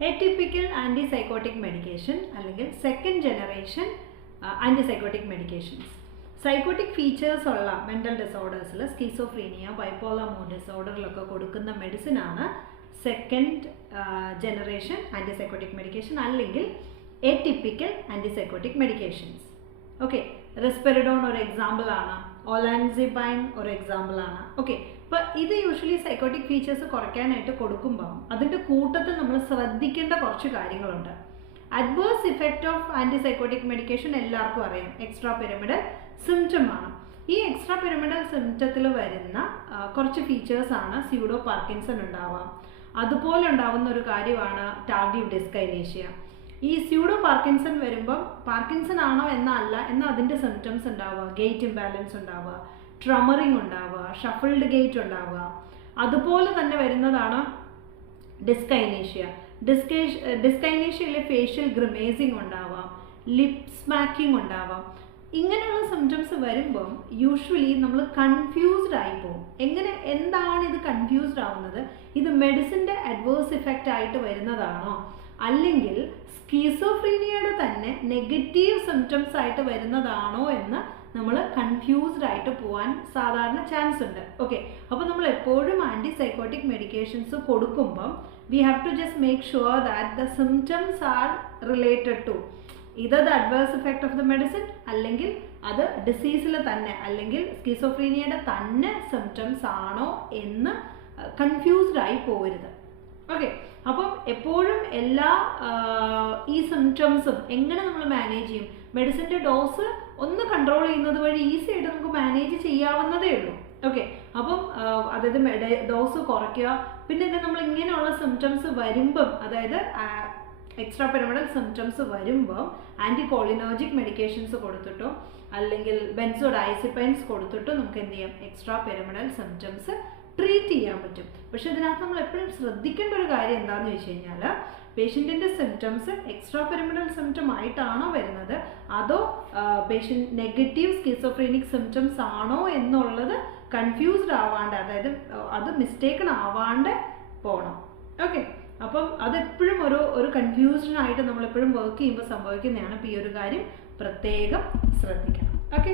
Atypical antipsychotic medication അല്ലെങ്കിൽ second generation antipsychotic medications. Psychotic features ഉള്ള mental disorders schizophrenia, bipolar mood disorder ലൊക്കെ കൊടുക്കുന്ന medicine ആണ് second generation antipsychotic medication അല്ലെങ്കിൽ atypical antipsychotic medications. Okay, risperidone ഒരു example ആണ്, olanzapine ഒരു എക്സാമ്പിൾ ആണ്. ഓക്കെ, അപ്പോൾ ഇത് യൂഷ്വലി സൈക്കോട്ടിക് ഫീച്ചേഴ്സ് കുറയ്ക്കാനായിട്ട് കൊടുക്കുമ്പോൾ അതിൻ്റെ കൂട്ടത്തിൽ നമ്മൾ ശ്രദ്ധിക്കേണ്ട കുറച്ച് കാര്യങ്ങളുണ്ട്. അഡ്വേഴ്സ് ഇഫക്റ്റ് ഓഫ് ആൻറ്റിസൈക്കോട്ടിക് മെഡിക്കേഷൻ എല്ലാവർക്കും അറിയാം, എക്സ്ട്രാ പിരമിഡൽ സിംറ്റം ആണ്. ഈ എക്സ്ട്രാ പിരമിഡൽ സിംറ്റത്തിൽ വരുന്ന കുറച്ച് ഫീച്ചേഴ്സാണ് സ്യൂഡോ പാർക്കിൻസൺ ഉണ്ടാവാം. അതുപോലെ ഉണ്ടാവുന്ന ഒരു കാര്യമാണ് ടാർഡീവ് ഡിസ്കൈനേഷ്യ. ഈ സ്യൂഡോ പാർക്കിൻസൺ വരുമ്പം പാർക്കിൻസൺ ആണോ എന്നല്ല, എന്നാൽ അതിൻ്റെ സിംറ്റംസ് ഉണ്ടാവുക, ഗേറ്റ് ഇംബാലൻസ് ഉണ്ടാവുക, ട്രമറിങ് ഉണ്ടാവുക, ഷഫിൾഡ് ഗേറ്റ് ഉണ്ടാവുക. അതുപോലെ തന്നെ വരുന്നതാണ് ഡിസ്കൈനേഷ്യ. ഡിസ്കൈനേഷ്യയിലെ ഫേഷ്യൽ ഗ്രിമേസിങ് ഉണ്ടാവാം, ലിപ് സ്മാക്കിംഗ് ഉണ്ടാവാം. ഇങ്ങനെയുള്ള സിംറ്റംസ് വരുമ്പം യൂഷ്വലി നമ്മൾ കൺഫ്യൂസ്ഡ് ആയി പോകും. എന്താണ് ഇത് കൺഫ്യൂസ്ഡ് ആവുന്നത്? ഇത് മെഡിസിൻ്റെ അഡ്വേഴ്സ് ഇഫക്റ്റ് ആയിട്ട് വരുന്നതാണോ, അല്ലെങ്കിൽ സ്കീസോഫ്രീനിയയുടെ തന്നെ നെഗറ്റീവ് സിംറ്റംസ് ആയിട്ട് വരുന്നതാണോ എന്ന് നമ്മൾ കൺഫ്യൂസ്ഡ് ആയിട്ട് പോകാൻ സാധാരണ ചാൻസ് ഉണ്ട്. ഓക്കെ, അപ്പോൾ നമ്മൾ എപ്പോഴും ആൻറ്റിസൈക്കോട്ടിക് മെഡിക്കേഷൻസ് കൊടുക്കുമ്പം we have to just make sure that the symptoms are related to either the adverse effect of the medicine അല്ലെങ്കിൽ അത് ഡിസീസിൽ തന്നെ അല്ലെങ്കിൽ സ്കീസോഫ്രീനിയയുടെ തന്നെ സിംറ്റംസ് ആണോ എന്ന് കൺഫ്യൂസ്ഡ് ആയി പോകരുത്. ഓക്കെ, അപ്പം എപ്പോഴും എല്ലാ ഈ സിംറ്റംസും എങ്ങനെ നമ്മൾ മാനേജ് ചെയ്യും? മെഡിസിൻ്റെ ഡോസ് ഒന്ന് കൺട്രോൾ ചെയ്യുന്നത് വഴി ഈസി ആയിട്ട് നമുക്ക് മാനേജ് ചെയ്യാവുന്നതേ ഉള്ളൂ. ഓക്കെ, അപ്പം അതായത് ഡോസ് കുറയ്ക്കുക. പിന്നെ ഇത് നമ്മൾ ഇങ്ങനെയുള്ള സിംറ്റംസ് വരുമ്പം, അതായത് എക്സ്ട്രാ പിരമിഡൽ സിംറ്റംസ് വരുമ്പോൾ ആൻറ്റികോളിനർജിക് മെഡിക്കേഷൻസ് കൊടുത്തിട്ടോ അല്ലെങ്കിൽ ബെൻസോഡൈസിപ്പൈൻസ് കൊടുത്തിട്ടോ നമുക്ക് എന്ത് ചെയ്യാം, എക്സ്ട്രാ പിരമിഡൽ സിംറ്റംസ് ട്രീറ്റ് ചെയ്യാൻ പറ്റും. പക്ഷെ ഇതിനകത്ത് നമ്മൾ എപ്പോഴും ശ്രദ്ധിക്കേണ്ട ഒരു കാര്യം എന്താണെന്ന് വെച്ച് കഴിഞ്ഞാൽ, പേഷ്യൻറ്റിൻ്റെ സിംറ്റംസ് എക്സ്ട്രാ പിരമിഡൽ സിംറ്റം ആയിട്ടാണോ വരുന്നത്, അതോ പേഷ്യൻ്റ് നെഗറ്റീവ് സ്കിസോഫ്രീനിക് സിംറ്റംസ് ആണോ എന്നുള്ളത് കൺഫ്യൂസ്ഡ് ആവാണ്ട്, അതായത് അത് മിസ്റ്റേക്കൺ ആവാണ്ട് പോകണം. ഓക്കെ, അപ്പം അതെപ്പോഴും ഒരു കൺഫ്യൂഷനായിട്ട് നമ്മളെപ്പോഴും വർക്ക് ചെയ്യുമ്പോൾ സംഭവിക്കുന്നതാണ്. അപ്പോൾ ഈ ഒരു കാര്യം പ്രത്യേകം ശ്രദ്ധിക്കണം. ഓക്കെ.